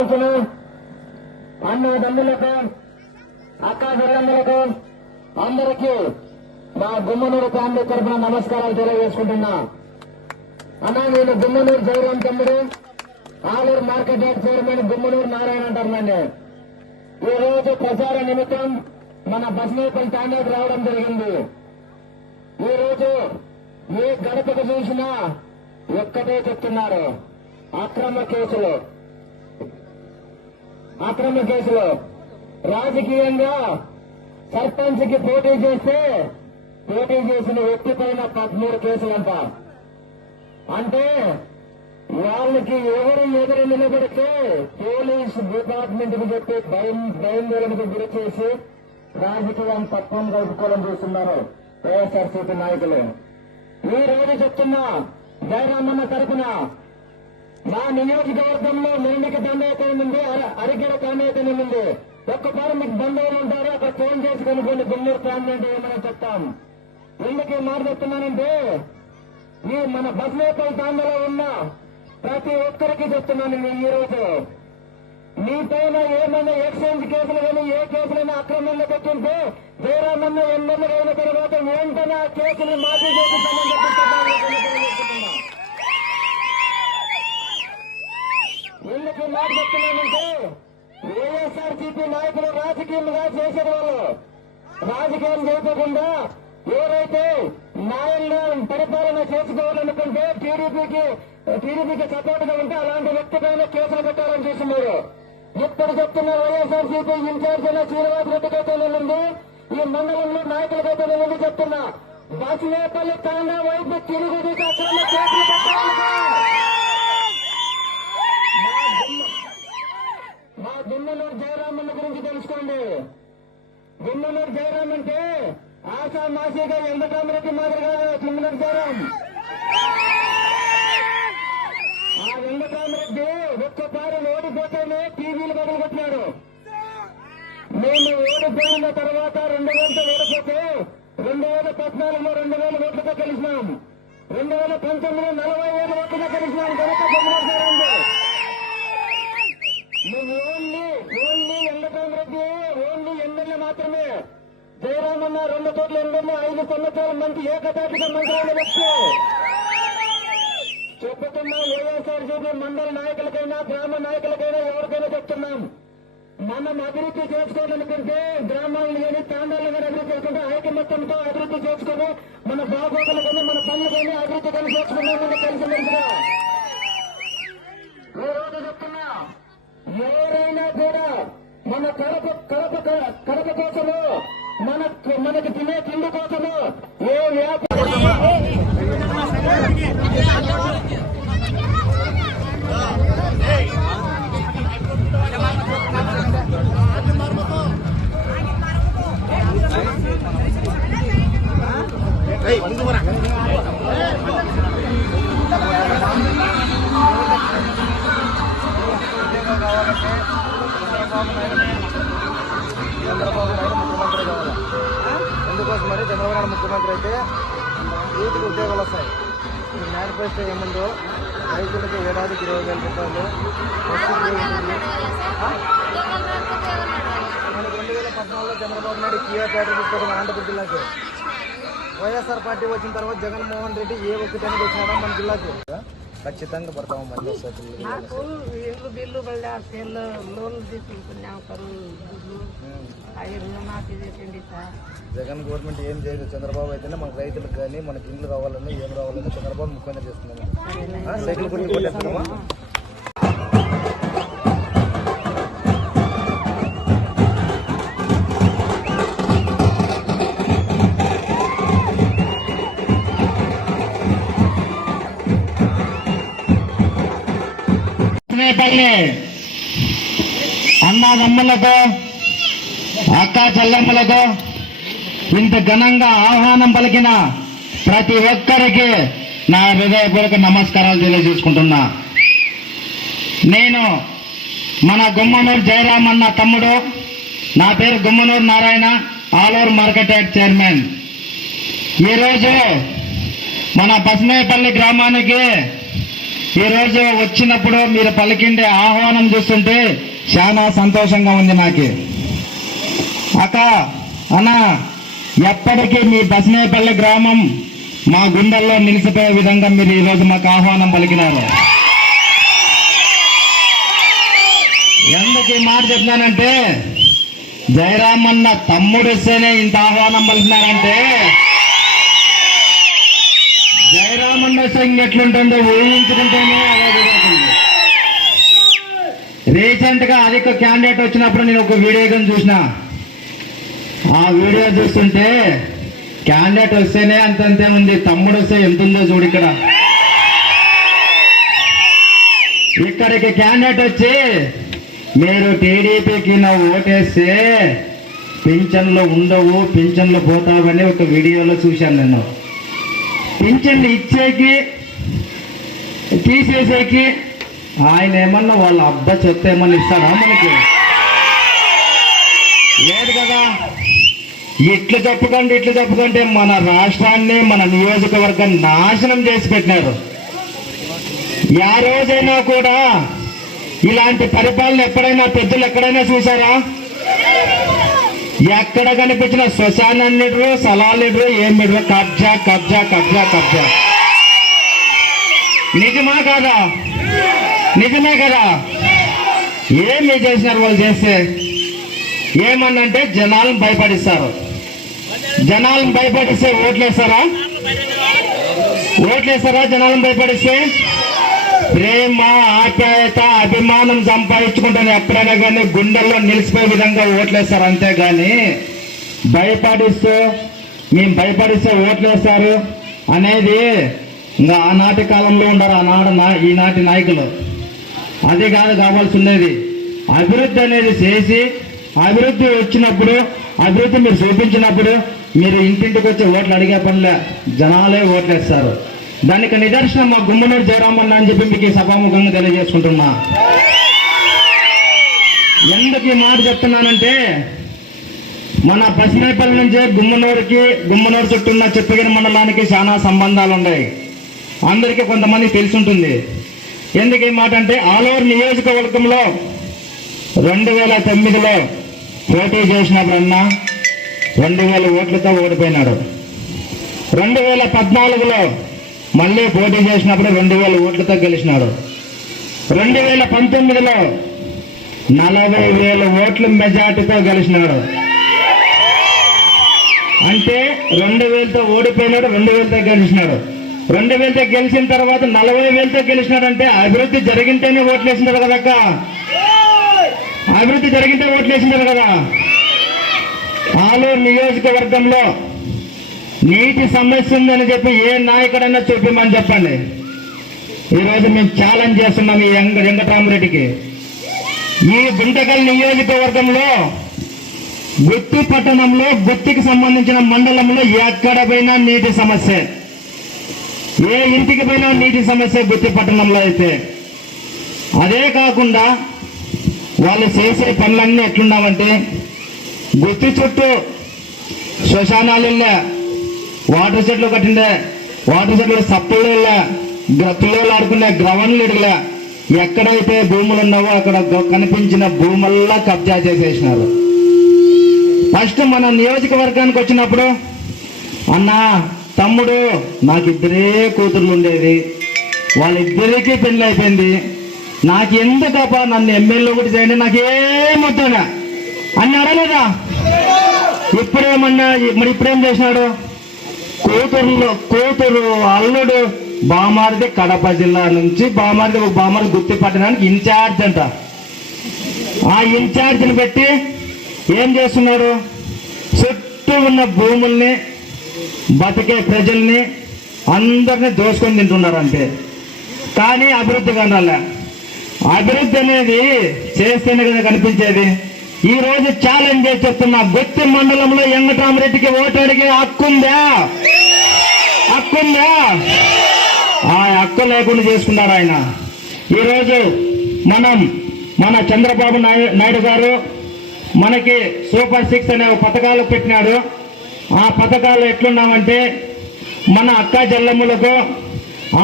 సర్పంచులు అన్నదమ్ములకు అందరికీ మా గుమ్మనూరు ఫ్యామిలీ తరఫున నమస్కారాలు తెలియజేసుకుంటున్నా. అన్నా నేను గుమ్మనూరు జయరాం తమ్ముడు. Aluru market yard chairman Gummanur Narayana అంటారునండి ఈ రోజు ప్రచార నిమిత్తం మన బస్నేపల్లి తాండాకు రావడం జరిగింది. ఈ రోజు ఏ గడపకు చూసినా ఒక్కటే చెప్తున్నారు అక్రమ కేసులు. అక్రమ కేసులు రాజకీయంగా సర్పంచ్కి పోటీ చేస్తే పోటీ చేసిన వ్యక్తి పైన పదమూడు కేసులంట అంటే. వాళ్ళకి ఎవరు ఎదురు నిలబడితే పోలీస్ డిపార్ట్మెంట్కు చెప్పి భయం భయందోళనకు గురి చేసి రాజకీయం తత్వం కలుపుకోవడం చూస్తున్నారు వైఎస్ఆర్సీపీ నాయకులు. ఈ రోజు చెప్తున్నా జయరామన్న తరపున మా నియోజకవర్గంలో మెరునికి దండయతనం ఉంది అర- కామైతే ఉంది ఒక్కసారి మీకు బంధువులు ఉంటారు అక్కడ ఫోన్ చేసి కొనుక్కోండి. గుండూరు ప్రాంతం అంటే ఏమైనా చెప్తాం? ఎందుకు ఈ మాట చెప్తున్నానంటే ఈ మన బస్నేపల్ తాండలో ఉన్న ప్రతి ఒక్కరికి చెప్తున్నాను నేను ఈ రోజు. మీ పైన ఏమైనా ఎక్స్చేంజ్ కేసులు కానీ ఏ కేసులైనా అక్రమంగా పెట్టింటే వేరే మంది అయిన తర్వాత వెంటనే ఆ కేసులు మాఫీ చేసి నాయకులు రాజకీయంగా చేసేది వాళ్ళు రాజకీయం చేయకుండా ఎవరైతే న్యాయంగా పరిపాలన చేసుకోవాలనుకుంటే టీడీపీకి టీడీపీకి సపోర్ట్గా ఉంటే అలాంటి వ్యక్తిపైన కేసులు పెట్టాలని చూస్తున్నారు. ఇప్పుడు చెప్తున్న వైఎస్ఆర్సీపీ ఇన్ఛార్జ్ అయిన శ్రీనివాస్ రెడ్డికైతే ఉంది. ఈ మండలంలో నాయకులకైతే నేను చెప్తున్నా? బస్నేపల్లి తాండా వైపు తిరుగు అక్రమ కేసులు పెట్టాలి. మా జయరామన్న గురించి తెలుసుకోండి. గుమ్మనూరు జయరామ్ అంటే ఆశా మాసిగా ఎండకామరెడ్డి మాదిరిగా గుమ్మనూరు జయరాం ఆ వెంకటరామరెడ్డి ఒక్కసారి ఓడిపోతేనే టీవీలు బదులు కొట్టినాడు మేము ఓడిపోయిన తర్వాత రెండు వేలతో ఓడిపోతే రెండు వేల పద్నాలుగులో రెండు వేల ఓట్లతో కలిసినాం రెండు వేల పంతొమ్మిదిలో నలభై వేల ఓట్లతో కలిసినాం కనుక గుమ్మనూరు మేము జయరామన్న రెండు కోట్ల ఎమ్మెల్యే ఐదు సంవత్సరాల మంత్రి ఏకతాటిగా మంత్రాలు వస్తే చెప్పుతున్నాం వైఎస్ఆర్సీపీ మండల నాయకులకైనా గ్రామ నాయకులకైనా ఎవరికైనా చెప్తున్నాం. మనం అభివృద్ధి చేసుకోవాలనుకుంటే గ్రామాలను కానీ తాండాలను కానీ అభివృద్ధి చేసుకుంటే ఐకమత్యంతో అభివృద్ధి చేసుకుని మన బాగోగులు కానీ మన పనులు కానీ అభివృద్ధి కానీ చేసుకున్నాం కలిసి మెలిసిగా చెప్తున్నా ఎవరైనా కూడా మన కడప కడప కడప కోసము మనకి తినే తిండి కోసము ఏ వ్యాపారం చంద్రబాబు నాయుడు ముఖ్యమంత్రి కావాలి ఎందుకోసం మరి చంద్రబాబు నాయుడు ముఖ్యమంత్రి అయితే యూత్కి ఉద్యోగాలు వస్తాయి. ఈ మేనిఫెస్టో ఏముందో రైతులకు ఏడాదికి ఇరవై వేల రూపాయలు మనకి రెండు వేల పద్నాలుగులో చంద్రబాబు నాయుడు కియా బ్యాటరీ తీసుకోవడం అనంతపురం జిల్లాకి వైఎస్ఆర్ పార్టీ వచ్చిన తర్వాత జగన్మోహన్ రెడ్డి ఏ ఒక్కటానికి వచ్చినాడో మన జిల్లాకి? ఖచ్చితంగా పడతాము వస్తుంది. నాకు ఇల్లు బిల్లు బళ్ళ సెల్ లోన్లు తీసుకుంటున్నాం కరువు దుడ్లు అవి రుణమాఫీ చేసింది సార్ జగన్ గవర్నమెంట్ ఏం చేయదు. చంద్రబాబు అయితేనే మనకు రైతులకు కానీ మనకి ఇండ్లు కావాలని ఏం కావాలని చంద్రబాబు ముఖ్యమంత్రి చేస్తున్నాము సైకిల్ కొట్టేస్తున్నామా అన్నాదమ్ములతో అక్క చెల్లెమ్మలతో ఇంత ఘనంగా ఆహ్వానం పలికిన ప్రతి ఒక్కరికి నా హృదయపూర్వక నమస్కారాలు తెలియజేసుకుంటున్నా. నేను మన గుమ్మనూరు జయరామ్ అన్న తమ్ముడు నా పేరు Gummanur Narayana Aluru market yard chairman. ఈరోజు మన బస్నేపల్లి గ్రామానికి ఈ రోజు వచ్చినప్పుడు మీరు పలికిండే ఆహ్వానం చూస్తుంటే చాలా సంతోషంగా ఉంది నాకు. అక్క అన్న ఎప్పటికీ మీ బస్నేపల్లి గ్రామం మా గుండెల్లో నిలిచిపోయే విధంగా మీరు ఈ రోజు మాకు ఆహ్వానం పలికినారు. ఎందుకు ఈ మాట చెప్తున్నానంటే జయరామన్న తమ్ముడు ఇస్తేనే ఇంత ఆహ్వానం పలికినారంటే రామన్న సంఘ ఎట్లుంటుందో ఊహించుకుంటేనే రీసెంట్గా అధిక క్యాండిడేట్ వచ్చినప్పుడు నేను ఒక వీడియో కానీ చూసిన. ఆ వీడియో చూస్తుంటే క్యాండిడేట్ వస్తేనే అంతంతే ఉంది తమ్ముడు వస్తే ఎంత ఉందో చూడు ఇక్కడ. ఇక్కడికి క్యాండిడేట్ వచ్చి మీరు టీడీపీకి నా ఓటేస్తే పింఛన్లు ఉండవు పింఛన్లు పోతావని ఒక వీడియోలో చూశాను నేను. పింఛన్లు ఇచ్చేకి తీసేసేకి ఆయన ఏమన్నా వాళ్ళ అబ్బ చెత్త ఏమన్నా ఇస్తాడా మనకి? లేదు కదా. ఇట్లు చెప్పుకుంటే ఇట్లు చెప్పుకుంటే మన రాష్ట్రాన్ని మన నియోజకవర్గాన్ని నాశనం చేసి పెట్టినారు. ఆ రోజైనా కూడా ఇలాంటి పరిపాలన ఎప్పుడైనా పెద్దలు ఎక్కడైనా చూసారా? ఎక్కడ కనిపించిన శ్మశానం లీడరు సలాల్ లీడరు ఏం లీడరు కబ్జా కబ్జా కబ్జా కబ్జా. నిజమా కాదా? నిజమే కదా? ఏమి చేసినారు వాళ్ళు చేస్తే? ఏమన్నంటే జనాలను భయపడిస్తారు. జనాలను భయపడిస్తే ఓట్లేస్తారా? ఓట్లేస్తారా జనాలను భయపడిస్తే? ప్రేమ ఆప్యాయత అభిమానం సంపాదించుకుంటాను. ఎప్పుడైనా కానీ గుండెల్లో నిలిచిపోయే విధంగా ఓట్లేస్తారు. అంతేగాని భయపడిస్తూ మేము భయపడిస్తే ఓట్లేస్తారు అనేది ఇంకా ఆనాటి కాలంలో ఉండరు. ఆనాడు నా- ఈనాటి నాయకులు. అది కాదు కావాల్సి ఉండేది అభివృద్ధి అనేది చేసి అభివృద్ధి వచ్చినప్పుడు అభివృద్ధి మీరు చూపించినప్పుడు మీరు ఇంటింటికి వచ్చి ఓట్లు అడిగే పనిలే. జనాలే ఓట్లేస్తారు. దానికి నిదర్శనం మా గుమ్మనూరు జయరామన్న అని చెప్పి మీకు ఈ సభాముఖంగా తెలియజేసుకుంటున్నా. ఎందుకు ఈ మాట చెప్తున్నానంటే మన పసినేపల్లి నుంచే గుమ్మనూరుకి గుమ్మనూరు చుట్టూ ఉన్న చెప్పగిరి మండలానికి చాలా సంబంధాలు ఉన్నాయి అందరికీ కొంతమంది తెలుసుంటుంది. ఎందుకు ఈ మాట అంటే ఆలూరు నియోజకవర్గంలో రెండు వేల తొమ్మిదిలో పోటీ చేసినప్పుడన్నా రెండు వేల ఓట్లతో ఓడిపోయినాడు. రెండు వేల పద్నాలుగులో మళ్ళీ పోటీ చేసినప్పుడు రెండు వేల ఓట్లతో గెలిచినాడు. రెండు వేల పంతొమ్మిదిలో నలభై వేల ఓట్ల మెజార్టీతో గెలిచినాడు. అంటే రెండు వేలతో ఓడిపోయినాడు రెండు వేలతో గెలిచినాడు. రెండు వేలతో గెలిచిన తర్వాత నలభై వేలతో గెలిచినాడు అంటే అభివృద్ధి జరిగింటేనే ఓట్లు వేసినారు కదక్క అభివృద్ధి జరిగింటే ఓట్లు వేసినారు కదా? ఆలూరు నియోజకవర్గంలో నీటి సమస్య ఉందని చెప్పి ఏ నాయకుడైనా చూపిమని చెప్పండి. ఈరోజు మేము ఛాలెంజ్ చేస్తున్నాం ఈ వెంక వెంకటరామరెడ్డికి. ఈ గుంటకల్ నియోజకవర్గంలో గుత్తి పట్టణంలో గుత్తికి సంబంధించిన మండలంలో ఎక్కడ పోయినా నీటి సమస్య. ఏ ఇంటికి పోయినా నీటి సమస్య గుత్తి పట్టణంలో అయితే. అదే కాకుండా వాళ్ళు చేసే పనులన్నీ ఎట్లున్నామంటే గుత్తి చుట్టూ శ్మశానాలు వాటర్ సెట్లు కట్టిండే. వాటర్ సెట్లు సప్పులు వెళ్ళా పిల్లలు ఆడుకునే గ్రవన్లు ఇడలే ఎక్కడైతే భూములు ఉన్నావో అక్కడ కనిపించిన భూముల్లా కబ్జా చేసేసినారు. ఫస్ట్ మన నియోజకవర్గానికి వచ్చినప్పుడు అన్నా తమ్ముడు నాకు ఇద్దరే కూతుర్లు ఉండేది వాళ్ళిద్దరికీ పెళ్ళి అయిపోయింది నాకు ఎందుకప్ప నన్ను ఎమ్మెల్యే ఒకటి చేయండి? నాకేమొద్దానా అని అడగలేదా? ఇప్పుడేమన్నా మరి ఇప్పుడేం చేసినాడు? కూతురులో కూతురు అల్లుడు బామారిది కడప జిల్లా నుంచి బామారిది ఒక బామారి గుర్తు పట్టడానికి ఇన్ఛార్జ్ అంట. ఆ ఇన్ఛార్జ్ని పెట్టి ఏం చేస్తున్నారు? చుట్టూ ఉన్న భూముల్ని బతికే ప్రజల్ని అందరినీ దోసుకొని తింటున్నారు అంతే. కానీ అభివృద్ధి కనాలే. అభివృద్ధి అనేది చేస్తేనే కదా కనిపించేది. ఈ రోజు ఛాలెంజ్ చేసి చెప్తున్నా గుత్తి మండలంలో ఎంగటామరెడ్డికి ఓటు అడిగే హక్కుందా హక్కుందా ఆ హక్కు లేకుండా చేసుకున్నారు ఆయన. ఈరోజు మనం మన చంద్రబాబు నాయుడు గారు మనకి సూపర్ సిక్స్ అనే ఒక పథకాలు పెట్టినాడు. ఆ పథకాలు ఎట్లున్నామంటే మన అక్క జల్లమ్ములకు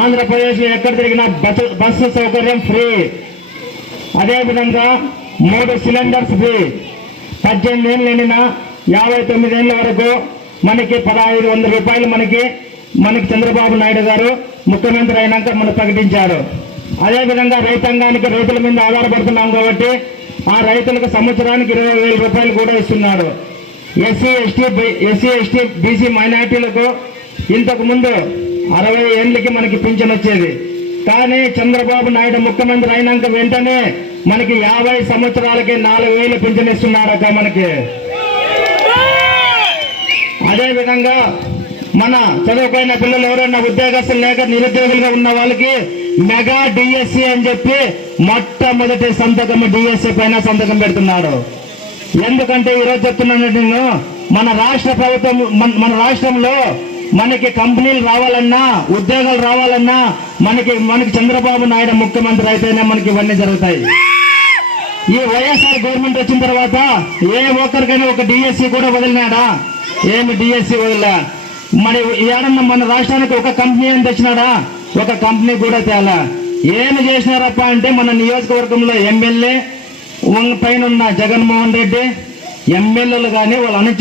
ఆంధ్రప్రదేశ్లో ఎక్కడ తిరిగినా బస్సు బస్సు సౌకర్యం ఫ్రీ. అదేవిధంగా మూడు సిలిండర్స్ ఫ్రీ. పద్దెనిమిది ఏళ్ళు నిండిన యాభై తొమ్మిది ఏళ్ళ వరకు మనకి పదహైదు వందల రూపాయలు మనకి మనకి చంద్రబాబు నాయుడు గారు ముఖ్యమంత్రి అయినాక మనం ప్రకటించారు. అదేవిధంగా రైతాంగానికి రైతుల మీద ఆధారపడుతున్నాం కాబట్టి ఆ రైతులకు సంవత్సరానికి ఇరవై వేల రూపాయలు కూడా ఇస్తున్నారు. SC ST SC ST BC మైనార్టీలకు ఇంతకు ముందు అరవై ఏళ్ళకి మనకి పింఛన్ వచ్చేది. కానీ చంద్రబాబు నాయుడు ముఖ్యమంత్రి అయినాక వెంటనే మనకి యాభై సంవత్సరాలకి నాలుగు వేలు పింఛన్ ఇస్తున్నాడక మనకి. అదేవిధంగా మన చదువుకున్న పిల్లలు ఎవరైనా ఉద్యోగస్తులు లేక నిరుద్యోగులుగా ఉన్న వాళ్ళకి మెగా డిఎస్సి అని చెప్పి మొట్టమొదటి సంతకం డిఎస్సి పైన సంతకం పెడుతున్నాడు ఎందుకంటే ఈరోజు చెప్తున్నాను నేను మన రాష్ట్ర ప్రభుత్వం మన- మన రాష్ట్రంలో మనకి కంపెనీలు రావాలన్నా ఉద్యోగాలు రావాలన్నా మనకి మనకి చంద్రబాబు నాయుడు ముఖ్యమంత్రి అయితేనే మనకి ఇవన్నీ జరుగుతాయి. ఈ వైఎస్ఆర్ గవర్నమెంట్ వచ్చిన తర్వాత ఏ ఒక్కరికైనా ఒక డిఎస్సి కూడా వదిలినాడా? ఏమి డిఎస్సి వదిలా? మరి ఏడన్నా మన రాష్ట్రానికి ఒక కంపెనీ అని తెచ్చినాడా? ఒక కంపెనీ కూడా తేలా. ఏమి చేసినారప్ప అంటే మన నియోజకవర్గంలో ఎమ్మెల్యే పైన ఉన్న జగన్మోహన్ రెడ్డి ఎమ్మెల్యేలు కానీ వాళ్ళు అనుచ